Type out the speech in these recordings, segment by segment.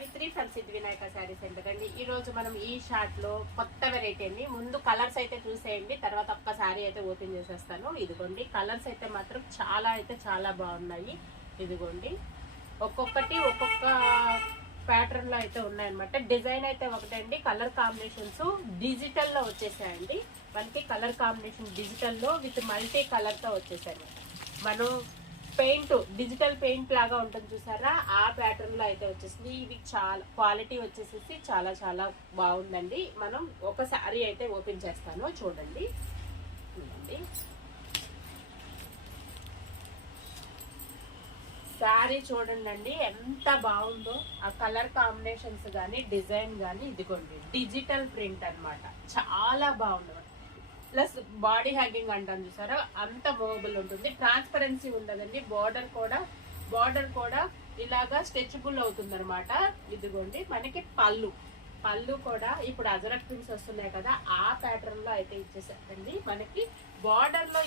Savitri from Siddhi Vinayaka sari centre అండి. ఈ రోజు మనం ఈ షార్ట్ లో కొత్త వెరైటీ అండి. ముందు కలర్స్ అయితే చూసేయండి, తర్వాత ఒక్క శారీ అయితే ఓపెన్ చేసేస్తాను. ఇదిగోండి కలర్స్ అయితే మాత్రం చాలా బాగున్నాయి. ఇదిగోండి ఒక్కొక్కటి ఒక్కొక్క ప్యాటర్న్ లో అయితే ఉన్నాయన్నమాట. డిజైన్ అయితే ఒకటండి, కలర్ కాంబినేషన్స్ డిజిటల్ లో వచ్చేసాయండి. మనకి కలర్ కాంబినేషన్ డిజిటల్ లో విత్ మల్టీ కలర్ తో వచ్చేసాయి. మనం పెయింట్ డిజిటల్ పెయింట్ లాగా ఉంటుంది చూసారా, ఆ ప్యాటర్న్ లో అయితే వచ్చేసింది. ఇది చాలా క్వాలిటీ వచ్చేసేసి చాలా బాగుందండి. మనం ఒక శారీ అయితే ఓపెన్ చేస్తాను, చూడండి. శారీ చూడండి ఎంత బాగుందో. ఆ కలర్ కాంబినేషన్స్ కానీ డిజైన్ కానీ ఇదిగోండి డిజిటల్ ప్రింట్ అన్నమాట. చాలా బాగుంది. ప్లస్ బాడీ హ్యాగింగ్ అంటాను చూసారా, అంత మూవబుల్ ఉంటుంది. ట్రాన్స్పరెన్సీ ఉండదండి. బార్డర్ కూడా ఇలాగా స్ట్రెచబుల్ అవుతుంది అనమాట. ఇదిగోండి మనకి పళ్ళు కూడా ఇప్పుడు అజరక్ ప్రింట్స్ వస్తున్నాయి కదా, ఆ ప్యాటర్న్ లో అయితే ఇచ్చేసారండి. మనకి బార్డర్ లో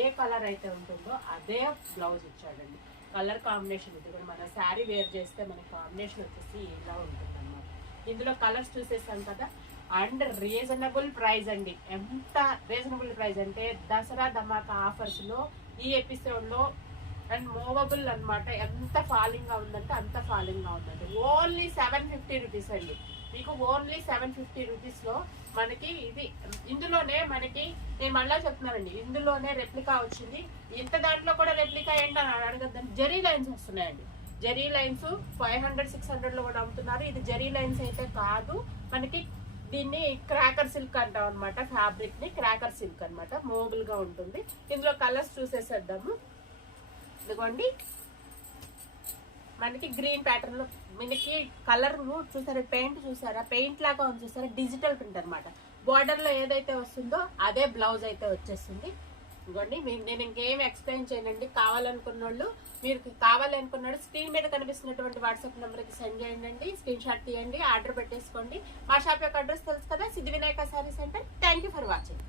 ఏ కలర్ అయితే ఉంటుందో అదే బ్లౌజ్ ఇచ్చాడండి. కలర్ కాంబినేషన్ ఇది కూడా మన శారీ వేర్ చేస్తే మన కాంబినేషన్ వచ్చేసి ఇలా ఉంటుంది అన్నమాట. ఇందులో కలర్స్ చూసేసాం కదా. అండ్ రీజనబుల్ ప్రైస్ అండి. ఎంత రీజనబుల్ ప్రైస్ అంటే దసరా ధమాకా ఆఫర్స్ లో ఈ ఎపిసోడ్ లో అండ్ మూవబుల్ అనమాట. ఎంత ఫాలింగ్ గా ఉందంటే అంత ఫాలింగ్ గా ఉందండి. ఓన్లీ 750 రూపీస్ అండి. మీకు ఓన్లీ 750 రూపీస్ లో మనకి ఇది. ఇందులోనే మనకి నేను మళ్ళా చెప్తున్నానండి, ఇందులోనే రెప్లికా వచ్చింది. ఇంత దాంట్లో కూడా రెప్లికా ఏంటని అడగద్దని జరీ లైన్స్ వస్తున్నాయండి. జరీ లైన్స్ 500-600 లో కూడా అమ్ముతున్నారు. ఇది జరీ లైన్స్ అయితే కాదు, మనకి దీన్ని క్రాకర్ సిల్క్ అంటాం అనమాట. ఫ్యాబ్రిక్ ని క్రాకర్ సిల్క్ అనమాట. మూవబుల్ గా ఉంటుంది. ఇందులో కలర్స్ చూసేసేద్దాము. ఇదిగోండి మనకి గ్రీన్ ప్యాటర్న్ లో మనకి కలర్ చూసారా, పెయింట్ చూసారా, పెయింట్ లాగా ఉంది చూసారా, డిజిటల్ ప్రింట్ అనమాట. బార్డర్ లో ఏదైతే వస్తుందో అదే బ్లౌజ్ అయితే వచ్చేస్తుంది. ఇదిగోండి నేను ఇంకేం ఎక్స్ప్లెయిన్ చేయనండి. కావాలనుకున్నాడు స్క్రీన్ మీద కనిపిస్తున్నటువంటి వాట్సాప్ నెంబర్ కి సెండ్ చేయండి. స్క్రీన్ షాట్ తీయండి, ఆర్డర్ పెట్టేసుకోండి. మా షాప్ యొక్క అడ్రస్ తెలుసు కదా, సిద్ధి Vinayaka sari centre. Thank you for watching.